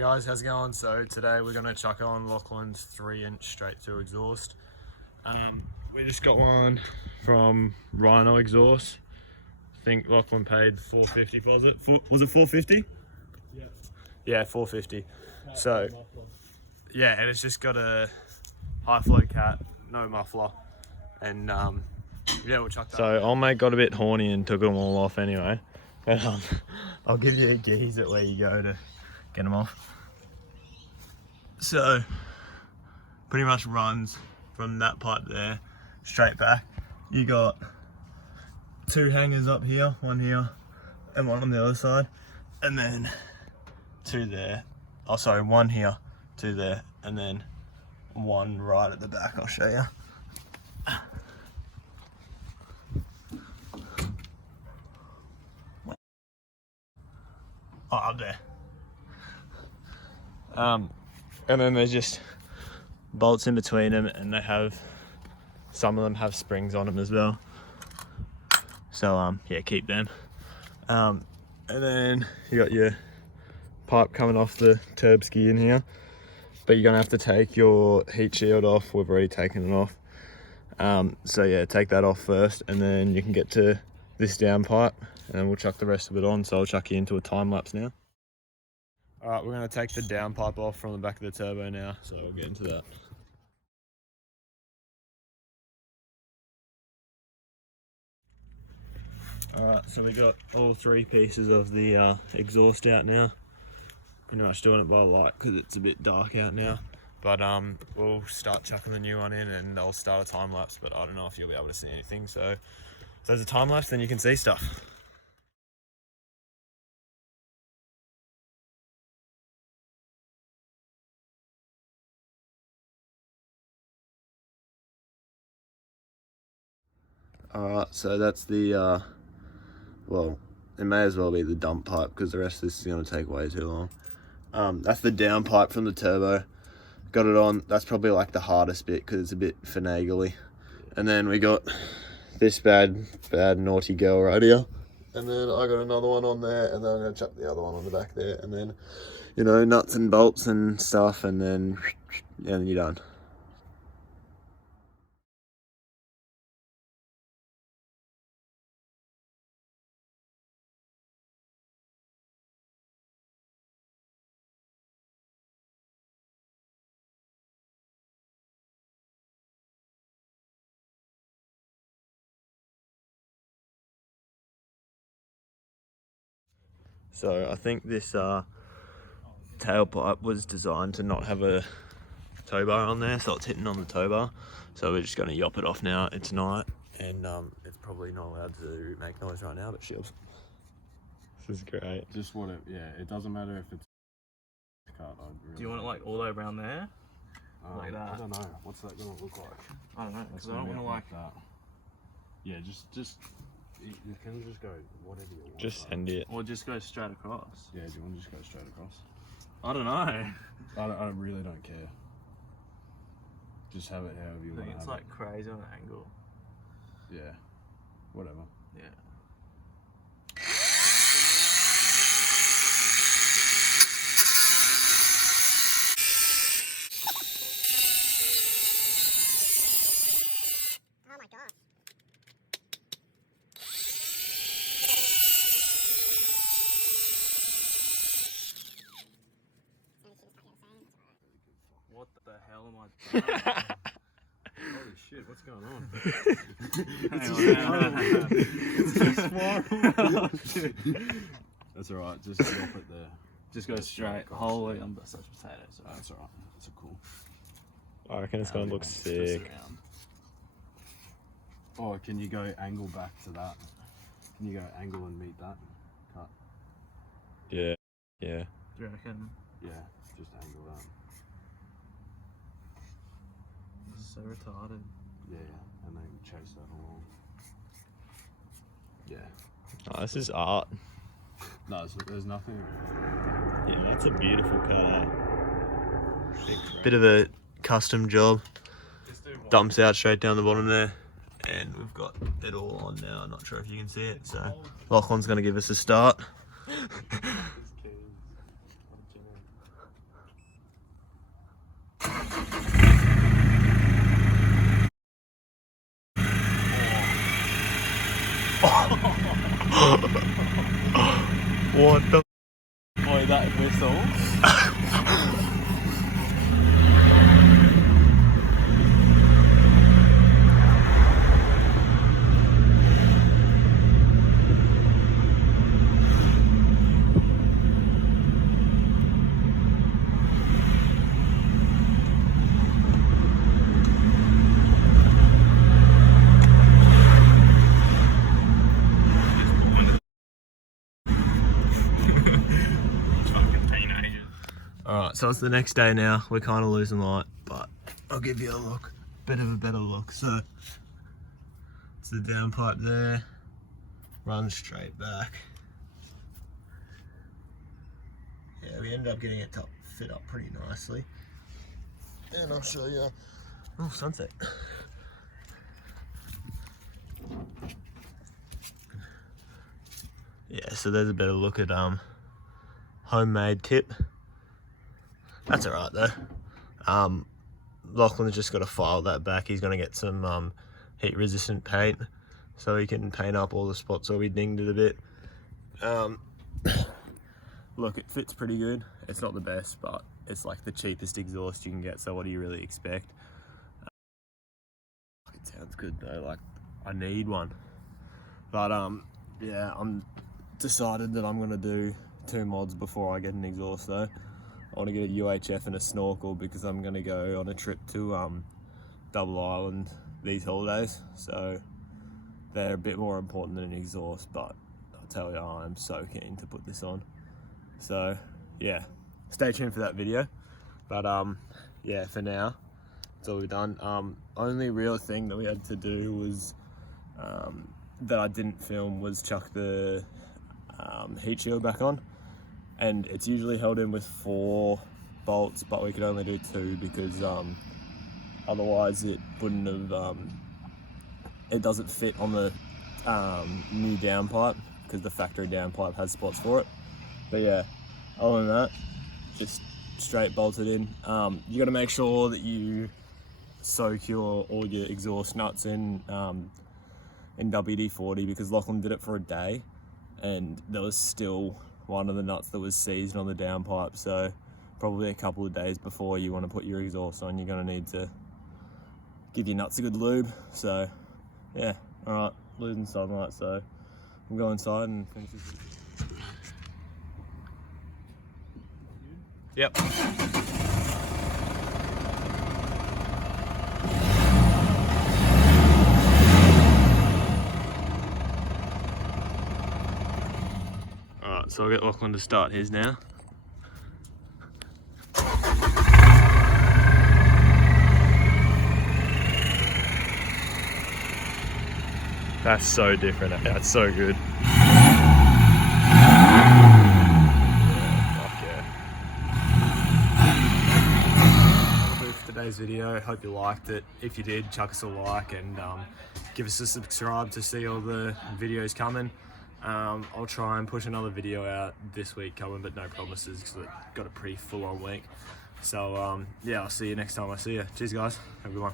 Hey guys, how's it going? So today we're going to chuck on Lachlan's 3-inch straight through exhaust. We just got one from Rhino exhaust. I think Lachlan paid $450 for it. Was it $450? Yeah. Yeah, $450. So yeah, and it's just got a high flow cat, no muffler, and yeah, we'll chuck that. So old mate got a bit horny and took them all off anyway. But I'll give you a geeze at where you go to get them off. So pretty much runs from that pipe there straight back. You got 2 hangers up here, one here and one on the other side, and then 2 there. Oh sorry, 1 here, 2 there, and then 1 right at the back. I'll show you. Oh, up there. And then there's just bolts in between them, and they have, some of them have springs on them as well. So yeah, keep them. And then you got your pipe coming off the turb ski in here, but you're gonna have to take your heat shield off. We've already taken it off. So yeah, take that off first, and then you can get to this down pipe, and then we'll chuck the rest of it on. So I'll chuck you into a time lapse now. All right, we're gonna take the down pipe off from the back of the turbo now, so we'll get into that. All right, so we got all 3 pieces of the exhaust out now. Pretty much doing it by light because it's a bit dark out now. But we'll start chucking the new one in, and I'll start a time lapse, but I don't know if you'll be able to see anything. So if there's a time lapse, then you can see stuff. Alright, so that's the, well, it may as well be the dump pipe because the rest of this is going to take way too long. That's the down pipe from the turbo. Got it on. That's probably like the hardest bit because it's a bit finagly. And then we got this bad naughty girl right here. And then I got another one on there, and then I'm going to chuck the other one on the back there. And then, you know, nuts and bolts and stuff, and then you're done. So I think this tailpipe was designed to not have a tow bar on there, so it's hitting on the tow bar. So we're just going to yop it off now. It's night, and it's probably not allowed to make noise right now, but shields. This is great. Just what it, yeah, it doesn't matter if it's cut. Really. Do you want it like all the way around there? Like that? I don't know. What's that going to look like? I don't know, because I don't want to like that. Yeah, just you can just go whatever you want. Just send it. Or just go straight across. Yeah, do you want to just go straight across? I don't know. I really don't care. Just have it however you I want. think it's like crazy on an angle. Yeah, whatever. Yeah. Oh my god. What the hell am I doing? Holy shit, what's going on? That's alright, just drop it there. Just go straight. Holy, I'm such potatoes. That's alright, that's cool. I reckon it's going to look sick. Oh, can you go angle back to that? Can you go angle and meet that? Cut. Yeah, yeah. Do you reckon? Yeah, just angle that. This is so retarded. Yeah, and then chase that along. Yeah. Oh, this is art. No, there's nothing. Yeah, that's a beautiful cut, eh? Bit of a custom job. Dumps out straight down the bottom there. And we've got it all on now. I'm not sure if you can see it. So Lachlan's going to give us a start. Alright, so it's the next day now. We're kind of losing light, but I'll give you a look, bit of a better look. So it's the downpipe there, runs straight back. Yeah, we ended up getting it to fit up pretty nicely. And I'll show you. Oh, sunset. Yeah, so there's a better look at homemade tip. That's alright though. Lachlan's just got to file that back. He's going to get some heat resistant paint so he can paint up all the spots where we dinged it a bit. Look, it fits pretty good. It's not the best, but it's like the cheapest exhaust you can get, so what do you really expect? It sounds good though, like I need one. But yeah, I'm decided that I'm going to do 2 mods before I get an exhaust though. I want to get a UHF and a snorkel because I'm going to go on a trip to Double Island these holidays, so they're a bit more important than an exhaust, but I'll tell you, I'm so keen to put this on. So yeah, stay tuned for that video. But yeah, for now, that's all we've done. Only real thing that we had to do was, that I didn't film, was chuck the heat shield back on. And it's usually held in with 4 bolts, but we could only do 2 because otherwise it wouldn't have, it doesn't fit on the new downpipe because the factory downpipe has spots for it. But yeah, other than that, just straight bolted in. You got to make sure that you soak all your exhaust nuts in WD-40 because Lachlan did it for a day and there was still one of the nuts that was seized on the downpipe, so probably a couple of days before you want to put your exhaust on, you're going to need to give your nuts a good lube. So yeah, alright, losing sunlight, so we'll go inside and finish this. Yep. Alright, so I'll get Lachlan to start his now. That's so different. That's so good. Today's video. Hope you liked it. If you did, chuck us a like and give us a subscribe to see all the videos coming. I'll try and push another video out this week coming, but no promises because I've got a pretty full-on week. So yeah, I'll see you next time I see you. Cheers guys, have a good one.